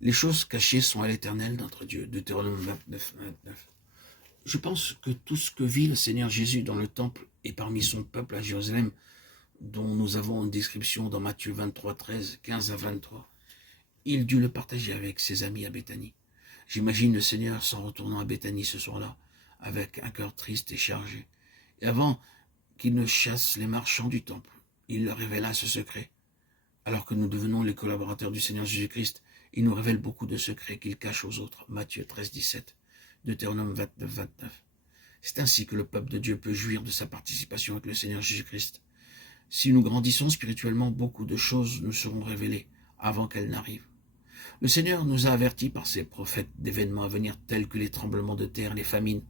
Les choses cachées sont à l'Éternel, notre Dieu. Deutéronome 29, 29. Je pense que tout ce que vit le Seigneur Jésus dans le temple et parmi son peuple à Jérusalem, dont nous avons une description dans Matthieu 23, 13, 15 à 23, il dut le partager avec ses amis à Béthanie. J'imagine le Seigneur s'en retournant à Béthanie ce soir-là, avec un cœur triste et chargé. Et avant qu'il ne chasse les marchands du temple, il leur révéla ce secret. Alors que nous devenons les collaborateurs du Seigneur Jésus-Christ, il nous révèle beaucoup de secrets qu'il cache aux autres. Matthieu 13, 17, Deutéronome 29, 29. C'est ainsi que le peuple de Dieu peut jouir de sa participation avec le Seigneur Jésus-Christ. Si nous grandissons spirituellement, beaucoup de choses nous seront révélées avant qu'elles n'arrivent. Le Seigneur nous a avertis par ses prophètes d'événements à venir tels que les tremblements de terre, les famines.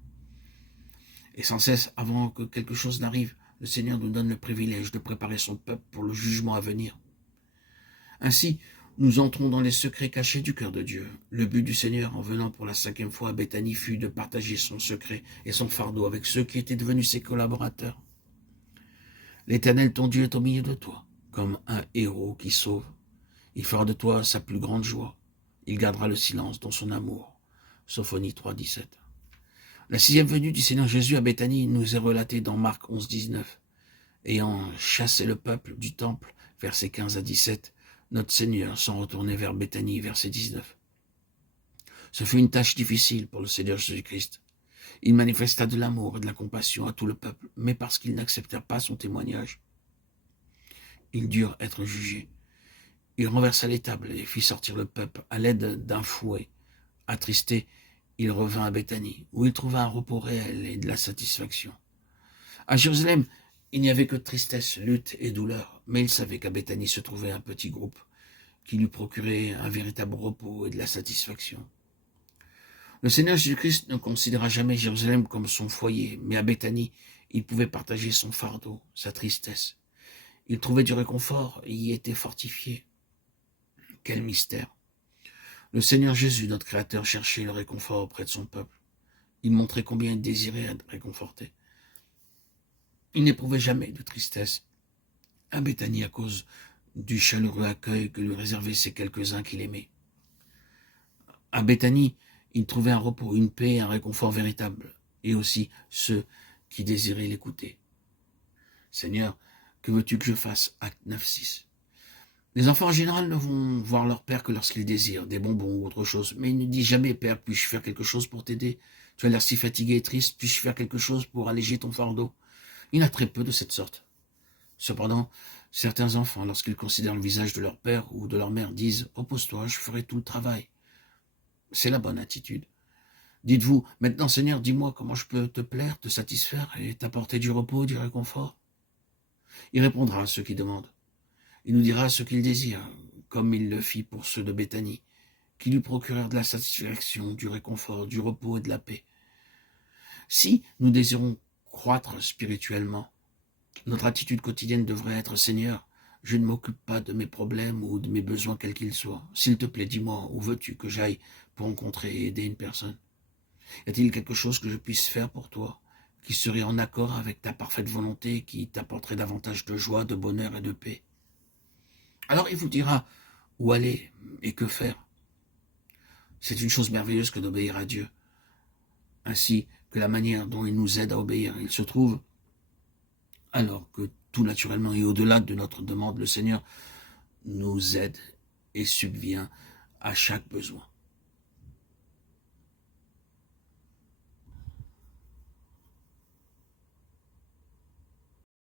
Et sans cesse, avant que quelque chose n'arrive, le Seigneur nous donne le privilège de préparer son peuple pour le jugement à venir. Ainsi, nous entrons dans les secrets cachés du cœur de Dieu. Le but du Seigneur, en venant pour la 5e fois à Béthanie, fut de partager son secret et son fardeau avec ceux qui étaient devenus ses collaborateurs. L'Éternel, ton Dieu, est au milieu de toi, comme un héros qui sauve. Il fera de toi sa plus grande joie. Il gardera le silence dans son amour. Sophonie 3, 17. La 6e venue du Seigneur Jésus à Béthanie nous est relatée dans Marc 11, 19. Ayant chassé le peuple du temple, versets 15 à 17, notre Seigneur s'en retournait vers Béthanie, verset 19. Ce fut une tâche difficile pour le Seigneur Jésus-Christ. Il manifesta de l'amour et de la compassion à tout le peuple, mais parce qu'ils n'acceptèrent pas son témoignage, ils durent être jugés. Il renversa les tables et fit sortir le peuple à l'aide d'un fouet. Attristé, il revint à Béthanie, où il trouva un repos réel et de la satisfaction. À Jérusalem, il n'y avait que tristesse, lutte et douleur, mais il savait qu'à Béthanie se trouvait un petit groupe qui lui procurait un véritable repos et de la satisfaction. Le Seigneur Jésus-Christ ne considéra jamais Jérusalem comme son foyer, mais à Béthanie, il pouvait partager son fardeau, sa tristesse. Il trouvait du réconfort et y était fortifié. Quel mystère! Le Seigneur Jésus, notre Créateur, cherchait le réconfort auprès de son peuple. Il montrait combien il désirait être réconforté. Il n'éprouvait jamais de tristesse à Béthanie à cause du chaleureux accueil que lui réservaient ces quelques-uns qu'il aimait. À Béthanie, il trouvait un repos, une paix, un réconfort véritable, et aussi ceux qui désiraient l'écouter. Seigneur, que veux-tu que je fasse? Acte 9, 6. Les enfants en général ne vont voir leur père que lorsqu'ils désirent, des bonbons ou autre chose, mais ils ne disent jamais, Père, puis-je faire quelque chose pour t'aider? Tu as l'air si fatigué et triste, puis-je faire quelque chose pour alléger ton fardeau? Il y en a très peu de cette sorte. Cependant, certains enfants, lorsqu'ils considèrent le visage de leur père ou de leur mère, disent « Repose-toi, je ferai tout le travail ». C'est la bonne attitude. Dites-vous, maintenant Seigneur, dis-moi comment je peux te plaire, te satisfaire et t'apporter du repos, du réconfort. Il répondra à ceux qui demandent. Il nous dira ce qu'il désire, comme il le fit pour ceux de Béthanie, qui lui procurèrent de la satisfaction, du réconfort, du repos et de la paix. Si nous désirons croître spirituellement, notre attitude quotidienne devrait être « Seigneur, je ne m'occupe pas de mes problèmes ou de mes besoins quels qu'ils soient. S'il te plaît, dis-moi, où veux-tu que j'aille pour rencontrer et aider une personne? Y a-t-il quelque chose que je puisse faire pour toi, qui serait en accord avec ta parfaite volonté, qui t'apporterait davantage de joie, de bonheur et de paix ?» Alors il vous dira où aller et que faire. C'est une chose merveilleuse que d'obéir à Dieu, ainsi que la manière dont il nous aide à obéir. Il se trouve alors que tout naturellement et au-delà de notre demande, le Seigneur nous aide et subvient à chaque besoin.